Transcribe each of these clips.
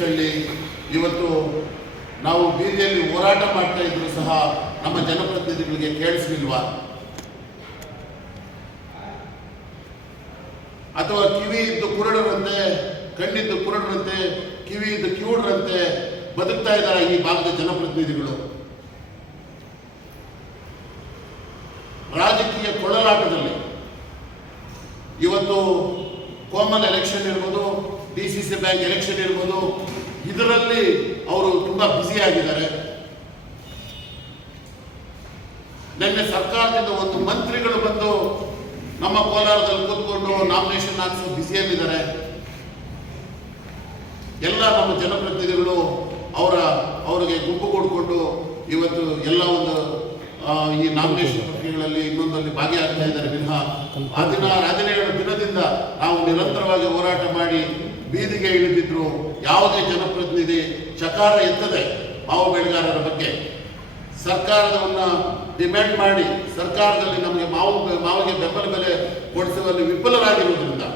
ಇವತ್ತು ನಾವು ಬೀದಿಯಲ್ಲಿ ಹೋರಾಟ ಮಾಡ್ತಾ ಇದ್ರು ಸಹ ನಮ್ಮ ಜನಪ್ರತಿನಿಧಿಗಳಿಗೆ ಕೇಳಿಸ್ಲಿಲ್ವಾ? ಅಥವಾ ಕಿವಿ ಇದ್ದು ಕುರುಡರಂತೆ, ಕಣ್ಣಿದ್ದು ಕುರುಡರಂತೆ, ಕಿವಿ ಇದ್ದು ಕಿವುಡರಂತೆ ಬದುಕ್ತಾ ಇದ್ದಾರೆ ಈ ಭಾಗದ ಜನಪ್ರತಿನಿಧಿಗಳು? ರಾಜಕೀಯ ಕೊಳಲಾಟದಲ್ಲಿ ಇವತ್ತು ಕೋಮಲ್ ಎಲೆಕ್ಷನ್ ಇರ್ಬೋದು, D C C bank election ಇರ್ಬೋದು ಇದರಲ್ಲಿ ಅವರು ತುಂಬಾ ಬ್ಯುಸಿ ಆಗಿದ್ದಾರೆ. ನಿನ್ನೆ ಸರ್ಕಾರದಿಂದ ಒಂದು ಮಂತ್ರಿಗಳು ಬಂದು ನಮ್ಮ ಕೋಲಾರದಲ್ಲಿ ಕೂತ್ಕೊಂಡು ನಾಮಿನೇಷನ್ ಹಾಕಿಸೋ ಬ್ಯುಸಿಯಲ್ಲಿದ್ದಾರೆ ಎಲ್ಲ ನಮ್ಮ ಜನಪ್ರತಿನಿಧಿಗಳು ಅವರ, ಅವರಿಗೆ ಗುಂಪು ಕೊಡ್ಕೊಂಡು ಇವತ್ತು ಎಲ್ಲ ಒಂದು ಈ ನಾಮಿನೇಷನ್ ಪ್ರಕ್ರಿಯೆಗಳಲ್ಲಿ ಇನ್ನೊಂದಲ್ಲಿ ಭಾಗಿಯಾಗ್ತಾ ಇದ್ದಾರೆ. ವಿನಃ ಆ ದಿನ ಹದಿನೇಳು ದಿನದಿಂದ ನಾವು ನಿರಂತರವಾಗಿ ಹೋರಾಟ ಮಾಡಿ ಬೀದಿಗೆ ಇಳಿದಿದ್ರು ಯಾವುದೇ ಜನಪ್ರತಿನಿಧಿ ಚಕಾರ ಎತ್ತದೆ ಮಾವು ಬೆಳೆಗಾರರ ಬಗ್ಗೆ. ಸರ್ಕಾರದವನ್ನ ಡಿಮ್ಯಾಂಡ್ ಮಾಡಿ ಸರ್ಕಾರದಲ್ಲಿ ನಮಗೆ ಮಾವು ಮಾವಿಗೆ ಬೆಂಬಲ ಬೆಲೆ ಕೊಡಿಸುವಲ್ಲಿ ವಿಫಲರಾಗಿರುವುದರಿಂದ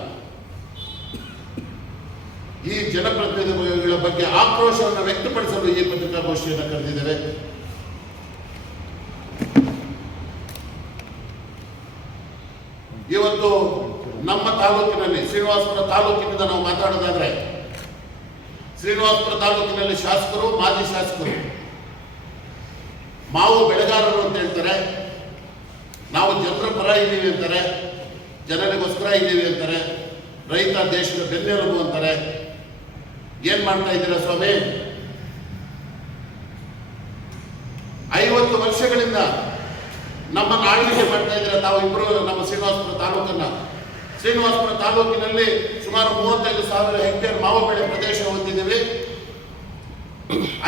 ಈ ಜನಪ್ರತಿನಿಧಿಗಳ ಬಗ್ಗೆ ಆಕ್ರೋಶವನ್ನು ವ್ಯಕ್ತಪಡಿಸಲು ಈ ಪತ್ರಿಕಾಗೋಷ್ಠಿಯನ್ನು ಕರೆದಿದ್ದೇವೆ. ಇವತ್ತು ನಮ್ಮ ತಾಲೂಕಿನಲ್ಲಿ, ಶ್ರೀನಿವಾಸಪುರ ತಾಲೂಕಿನಿಂದ ನಾವು ಮಾತಾಡೋದಾದ್ರೆ, ಶ್ರೀನಿವಾಸಪುರ ತಾಲೂಕಿನಲ್ಲಿ ಶಾಸಕರು, ಮಾಜಿ ಶಾಸಕರು. ಮಾವು ಬೆಳೆಗಾರರು ಅಂತ ಹೇಳ್ತಾರೆ. ನಾವು ಜನರ ಪರ ಇದ್ದೀವಿ ಅಂತಾರೆ. ಜನರಿಗೋಸ್ಕರ ಇದ್ದೀವಿ ಅಂತಾರೆ. ರೈತ ದೇಶದ ಬೆನ್ನೆಲುಬು ಅಂತಾರೆ. ಏನ್ ಮಾಡ್ತಾ ಇದ್ದೀರಾ ಸ್ವಾಮಿ? ಐವತ್ತು ವರ್ಷಗಳಿಂದ ನಮ್ಮನ್ನು ಆಳ್ವಿಕೆ ಮಾಡ್ತಾ ಇದ್ದೀರಾ ತಾವು ಇಬ್ಬರು ನಮ್ಮ ಶ್ರೀನಿವಾಸಪುರ ತಾಲೂಕನ್ನ? ಶ್ರೀನಿವಾಸಪುರ ತಾಲೂಕಿನಲ್ಲಿ ಸುಮಾರು ಮೂವತ್ತೈದು ಸಾವಿರ ಹೆಕ್ಟೇರ್ ಮಾವು ಬೆಳೆ ಪ್ರದೇಶ ಹೊಂದಿದ್ದೇವೆ.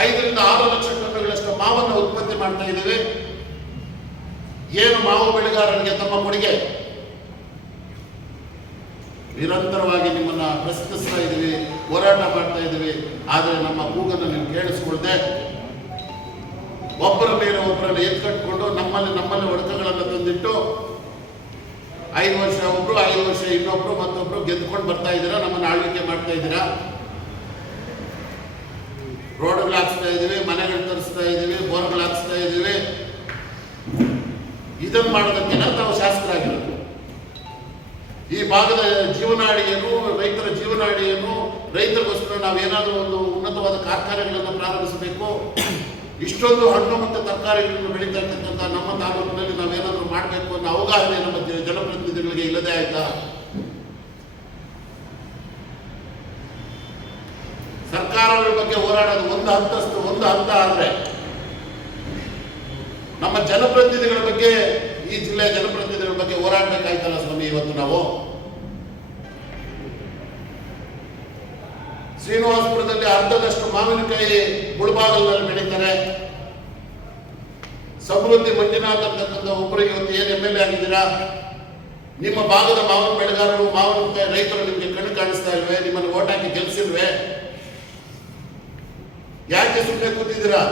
ಐದರಿಂದ ಆರು ಲಕ್ಷ ಟನ್ಗಳಷ್ಟು ಮಾವನ್ನು ಉತ್ಪತ್ತಿ ಮಾಡ್ತಾ ಇದ್ದೇವೆ. ಏನು ಮಾವು ಬೆಳೆಗಾರರಿಗೆ ತಮ್ಮ ಕೊಡುಗೆ? ನಿರಂತರವಾಗಿ ನಿಮ್ಮನ್ನ ಪ್ರಶ್ನಿಸ್ತಾ ಇದ್ದೀವಿ, ಹೋರಾಟ ಮಾಡ್ತಾ ಇದ್ದೀವಿ. ಆದರೆ ನಮ್ಮ ಕೂಗನ್ನು ನೀವು ಕೇಳಿಸ್ಕೊಳ್ದೆ ಒಬ್ಬರ ಮೇಲೆ ಒಬ್ಬರನ್ನು ಎತ್ಕಟ್ಕೊಂಡು ನಮ್ಮಲ್ಲಿ ನಮ್ಮಲ್ಲಿ ಒಡಕಗಳನ್ನು ತಂದಿಟ್ಟು ಐದು ವರ್ಷ ಒಬ್ರು, ಐದು ವರ್ಷ ಇನ್ನೊಬ್ರು ಮತ್ತೊಬ್ರು ಗೆದ್ದುಕೊಂಡು ಬರ್ತಾ ಇದ್ದೀರಾ? ನಮ್ಮನ್ನು ಆಳ್ವಿಕೆ ಮಾಡ್ತಾ ಇದ್ದೀರಾ? ರೋಡ್ಗಳು ಹಾಕ್ಸ್ತಾ ಇದ್ದೀವಿ, ಮನೆಗಳು ತರಿಸ್ತಾ ಇದ್ದೀವಿ, ಬೋರ್ಗಳು ಹಾಕ್ಸ್ತಾ ಇದ್ದೀವಿ. ಇದನ್ನು ಮಾಡೋದಕ್ಕೆ ತಾವು ಆಗಿರೋದು ಈ ಭಾಗದ ಜೀವನಾಡಿಯನ್ನು ರೈತರ ಜೀವನಾಡಿಯನ್ನು ರೈತರಿಗೋಸ್ಕರ ನಾವು ಏನಾದರೂ ಒಂದು ಉನ್ನತವಾದ ಕಾರ್ಖಾನೆಗಳನ್ನು ಪ್ರಾರಂಭಿಸಬೇಕು. ಇಷ್ಟೊಂದು ಹಣ್ಣು ಮತ್ತು ತರಕಾರಿಗಳನ್ನು ಬೆಳೀತಾ ಇರ್ತಕ್ಕಂಥ ನಮ್ಮ ತಾಲೂಕಿನಲ್ಲಿ ನಾವೇನಾದರೂ ಮಾಡಬೇಕು ಅನ್ನೋ ಅವಗಾಹನೆ ನಮ್ಮ ಜನಪ್ರತಿನಿಧಿಗಳಿಗೆ ಇಲ್ಲದೆ ಆಯ್ತಾ? ಸರ್ಕಾರಗಳ ಬಗ್ಗೆ ಹೋರಾಡೋದು ಒಂದು ಹಂತಸ್ತು ಒಂದು ಹಂತ ಆದ್ರೆ ನಮ್ಮ ಜನಪ್ರತಿನಿಧಿಗಳ ಬಗ್ಗೆ ಈ ಜಿಲ್ಲೆಯ ಜನಪ್ರತಿನಿಧಿಗಳ ಬಗ್ಗೆ ಹೋರಾಡಬೇಕಾಯ್ತಲ್ಲ ಸ್ವಾಮಿ ಇವತ್ತು ನಾವು? ಶ್ರೀನಿವಾಸಪುರದಲ್ಲಿ ಅರ್ಧದಷ್ಟು ಮಾವಿನಕಾಯಿ ಮುಳುಬಾಗಲಿನಲ್ಲಿ ಬೆಳೀತಾರೆ. ಸಮೃದ್ಧಿ ಮಂಜುನಾಥ್ ಅಂತಕ್ಕಂಥ ಇವತ್ತು ಏನು ಎಂ ಎಲ್ ಆಗಿದ್ದೀರಾ? ನಿಮ್ಮ ಭಾಗದ ಮಾವಿನ ಬೆಳೆಗಾರರು ಮಾವಿನಕಾಯಿ ರೈತರು ನಿಮಗೆ ಕಣ್ಣು ಕಾಣಿಸ್ತಾ ಇಲ್ವೇ? ನಿಮ್ಮನ್ನು ಓಟ್ ಹಾಕಿ ಗೆಲ್ಸಿಲ್ವೇ? ಯಾಕೆ ಸುಮ್ಮನೆ ಕೂತಿದ್ದೀರಾ?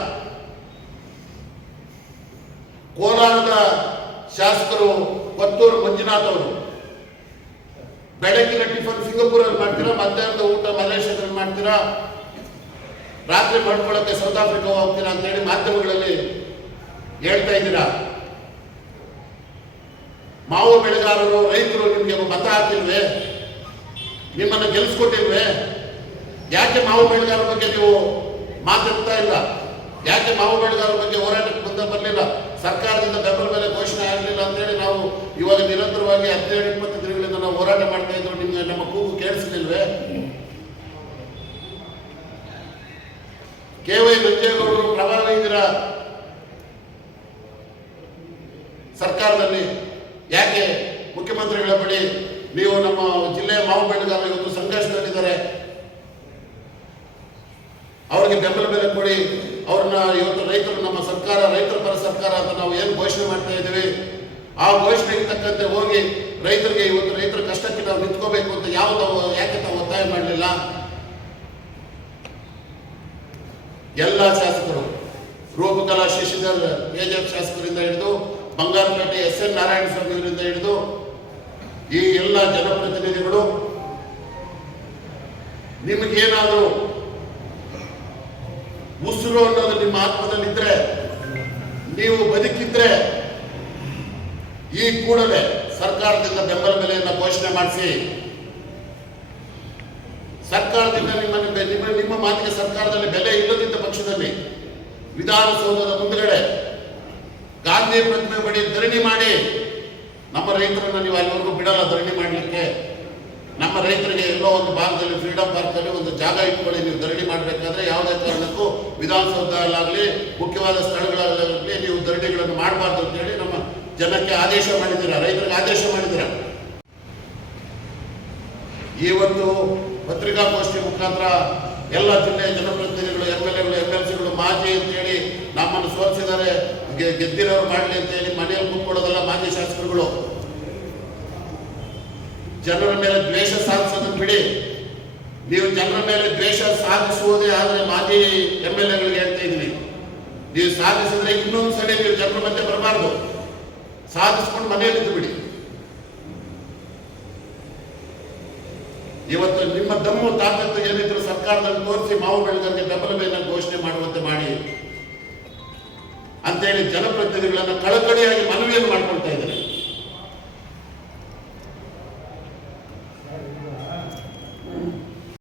ಕೋಲಾರದ ಶಾಸಕರು ಪತ್ತೂರು ಮಂಜುನಾಥ್ ಅವರು ಬೆಳಗಿನ ಟಿಫನ್ ಸಿಂಗಪುರಲ್ಲಿ ಮಾಡ್ತೀರಾ, ಮಧ್ಯಾಹ್ನದ ಊಟ ಮಲೇಷ್ಯಾದಲ್ಲಿ ಮಾಡ್ತೀರಾ? ರಾತ್ರಿ ಮಾಡ್ಕೊಳ್ಳೋಕೆ ಸೌತ್ ಆಫ್ರಿಕಾ ಹೋಗ್ತೀರಾ ಅಂತೇಳಿ ಮಾಧ್ಯಮಗಳಲ್ಲಿ ಹೇಳ್ತಾ ಇದ್ದೀರಾ? ಮಾವು ಬೆಳೆಗಾರರು, ರೈತರು ನಿಮಗೆ ಮತ ಹಾಕಿಲ್ವೇ? ನಿಮ್ಮನ್ನು ಗೆಲ್ಸ್ಕೊಟ್ಟಿಲ್ವೇ? ಯಾಕೆ ಮಾವು ಬೆಳೆಗಾರರ ಬಗ್ಗೆ ನೀವು ಮಾತಾಡ್ತಾ ಇಲ್ಲ? ಯಾಕೆ ಮಾವು ಬೆಳೆಗಾರರ ಬಗ್ಗೆ ಹೋರಾಟಕ್ಕೆ ಬಂದ ಬರಲಿಲ್ಲ? ಸರ್ಕಾರದಿಂದ ಬೆಂಬಲ ಬೆಲೆ ಘೋಷಣೆ ಆಗಲಿಲ್ಲ ಅಂತೇಳಿ ನಾವು ಇವಾಗ ನಿರಂತರವಾಗಿ ಹದಿನೇಳು, ಇಪ್ಪತ್ತು ದಿನಗಳಿಂದ ನಾವು ಹೋರಾಟ ಮಾಡ್ತಾ ಇದ್ರು ನಿಮ್ಗೆ ನಮ್ಮ ಕೂಗು ಕೇಳಿಸ್ಲಿಲ್ವೇ? ಕೆ ವೈ ನಂಜೇಗೌಡರು ಪ್ರಭಾವಿ ಸರ್ಕಾರದಲ್ಲಿ? ಯಾಕೆ? ಮುಖ್ಯಮಂತ್ರಿಗಳ ಬಳಿ ನೀವು ನಮ್ಮ ಜಿಲ್ಲೆಯ ಮಾವು ಬೆಳೆಗಾರರು ಇವತ್ತು ಸಂಘರ್ಷದಲ್ಲಿದ್ದಾರೆ. ಅವರಿಗೆ ಬೆಂಬಲ ಬೆಲೆ ಕೊಡಿ. ಅವ್ರನ್ನ ಇವತ್ತು ರೈತರು, ನಮ್ಮ ಸರ್ಕಾರ ರೈತರ ಸರ್ಕಾರ ಅಂತ ನಾವು ಏನು ಘೋಷಣೆ ಮಾಡ್ತಾ ಇದ್ದೀವಿ? ಆ ಘೋಷಣೆಗೆ ತಕ್ಕಂತೆ ಹೋಗಿ ರೈತರಿಗೆ ಇವತ್ತು ರೈತರ ಕಷ್ಟಕ್ಕೆ ನಾವು ನಿಂತ್ಕೋಬೇಕು ಅಂತ ಯಾವ ನಾವು ಯಾಕೆ ತಾವು ಒತ್ತಾಯ ಮಾಡಲಿಲ್ಲ? ಎಲ್ಲ ಶಾಸಕರು, ರೂಪಕಲಾ ಶಶಿಧರ್ ಕೆಜಿಎಫ್ ಶಾಸಕರಿಂದ ಹಿಡಿದು, ಬಂಗಾರಪೇಟೆ ಎಸ್ ಎನ್ ನಾರಾಯಣ ಸ್ವಾಮಿ ಅವರಿಂದ ಹಿಡಿದು, ಈ ಎಲ್ಲ ಜನಪ್ರತಿನಿಧಿಗಳು, ನಿಮಗೇನಾದರೂ ಉಸಿರು ಅನ್ನೋದು ನಿಮ್ಮ ಆತ್ಮದಲ್ಲಿದ್ರೆ ನೀವು ಬದುಕಿದ್ರೆ ಈ ಕೂಡಲೇ ಸರ್ಕಾರದಿಂದ ಬೆಂಬಲ ಬೆಲೆಯನ್ನು ಘೋಷಣೆ ಮಾಡಿಸಿ. ಸರ್ಕಾರದಿಂದ ನಿಮ್ಮ ನಿಮ್ಮ ನಿಮ್ಮ ಮಾತಿಗೆ ಸರ್ಕಾರದಲ್ಲಿ ಬೆಲೆ ಇಲ್ಲದಿದ್ದ ಪಕ್ಷದಲ್ಲಿ ವಿಧಾನಸೌಧದ ಮುಂದುಗಡೆ ಗಾಂಧಿ ಪ್ರತಿಮೆ ಬಳಿ ಧರಣಿ ಮಾಡಿ ನಮ್ಮ ರೈತರನ್ನ ನೀವು ಅಲ್ಲಿವರೆಗೂ ಬಿಡಲ್ಲ, ಧರಣಿ ಮಾಡಲಿಕ್ಕೆ. ನಮ್ಮ ರೈತರಿಗೆ ಎಲ್ಲೋ ಒಂದು ಭಾಗದಲ್ಲಿ ಫ್ರೀಡಂ ಪಾರ್ಕಲ್ಲಿ ಒಂದು ಜಾಗ ಇಟ್ಕೊಳ್ಳಿ, ನೀವು ಧರಣಿ ಮಾಡಬೇಕಾದ್ರೆ ಯಾವುದೇ ಕಾರಣಕ್ಕೂ ವಿಧಾನಸೌಧಲ್ಲಾಗಲಿ ಮುಖ್ಯವಾದ ಸ್ಥಳಗಳಲ್ಲಾಗಲಿ ನೀವು ಧರಣಿಗಳನ್ನು ಮಾಡಬಾರ್ದು ಅಂತೇಳಿ ನಮ್ಮ ಜನಕ್ಕೆ ಆದೇಶ ಮಾಡಿದ್ದೀರಾ? ರೈತರಿಗೆ ಆದೇಶ ಮಾಡಿದ್ದೀರಾ? ಒಂದು ಪತ್ರಿಕಾಗೋಷ್ಠಿ ಮುಖಾಂತರ ಎಲ್ಲ ಜಿಲ್ಲೆಯ ಜನಪ್ರತಿನಿಧಿಗಳು ಎಂ ಎಲ್ ಎಗಳು ಎಂ ಎಲ್ ಸಿಗಳು ಮಾಜಿ ಅಂತೇಳಿ ನಮ್ಮನ್ನು ಸೋಲಿಸಿದರೆ ಗೆದ್ದಿರೋರು ಮಾಡಲಿ ಅಂತೇಳಿ ಮನೆಯಲ್ಲಿ ಕೂತ್ಕೊಳ್ಳೋದಲ್ಲ ಮಾಜಿ ಶಾಸಕರುಗಳು. ಜನರ ಮೇಲೆ ಬಿಡಿ. ನೀವು ಜನರ ಮೇಲೆ ದ್ವೇಷ ಸಾಧಿಸುವುದೇ ಆದರೆ ಮಾಜಿ ಎಂ ಎಲ್ ಎಗಳಿಗೆ ಹೇಳ್ತಾ ಇದ್ವಿ ನೀವು ಸಾಧಿಸಿದ್ರೆ ಇನ್ನೊಂದು ಸಲ ನೀವು ಜನರ ಮಧ್ಯೆ ಬರಬಾರ್ದು. ಸಾಧಿಸ್ಕೊಂಡು ಮನೆಯಲ್ಲಿದ್ದು ಬಿಡಿ. ಇವತ್ತು ನಿಮ್ಮ ದಮ್ಮು ತಾಕತ್ತು ಏನಿದ್ರು ಸರ್ಕಾರದಲ್ಲಿ ತೋರಿಸಿ ಮಾವು ಬೆಳೆದವರಿಗೆ ಡಬಲ್ ಬೆಲೆ ಘೋಷಣೆ ಮಾಡುವಂತೆ ಮಾಡಿ. ಅಂತೇಳಿ ಜನಪ್ರತಿನಿಧಿಗಳನ್ನ ಕಳಕಳಿಯಾಗಿ ಮನವಿಯನ್ನು ಮಾಡ್ಕೊಳ್ತಾ ಇದ್ದಾರೆ.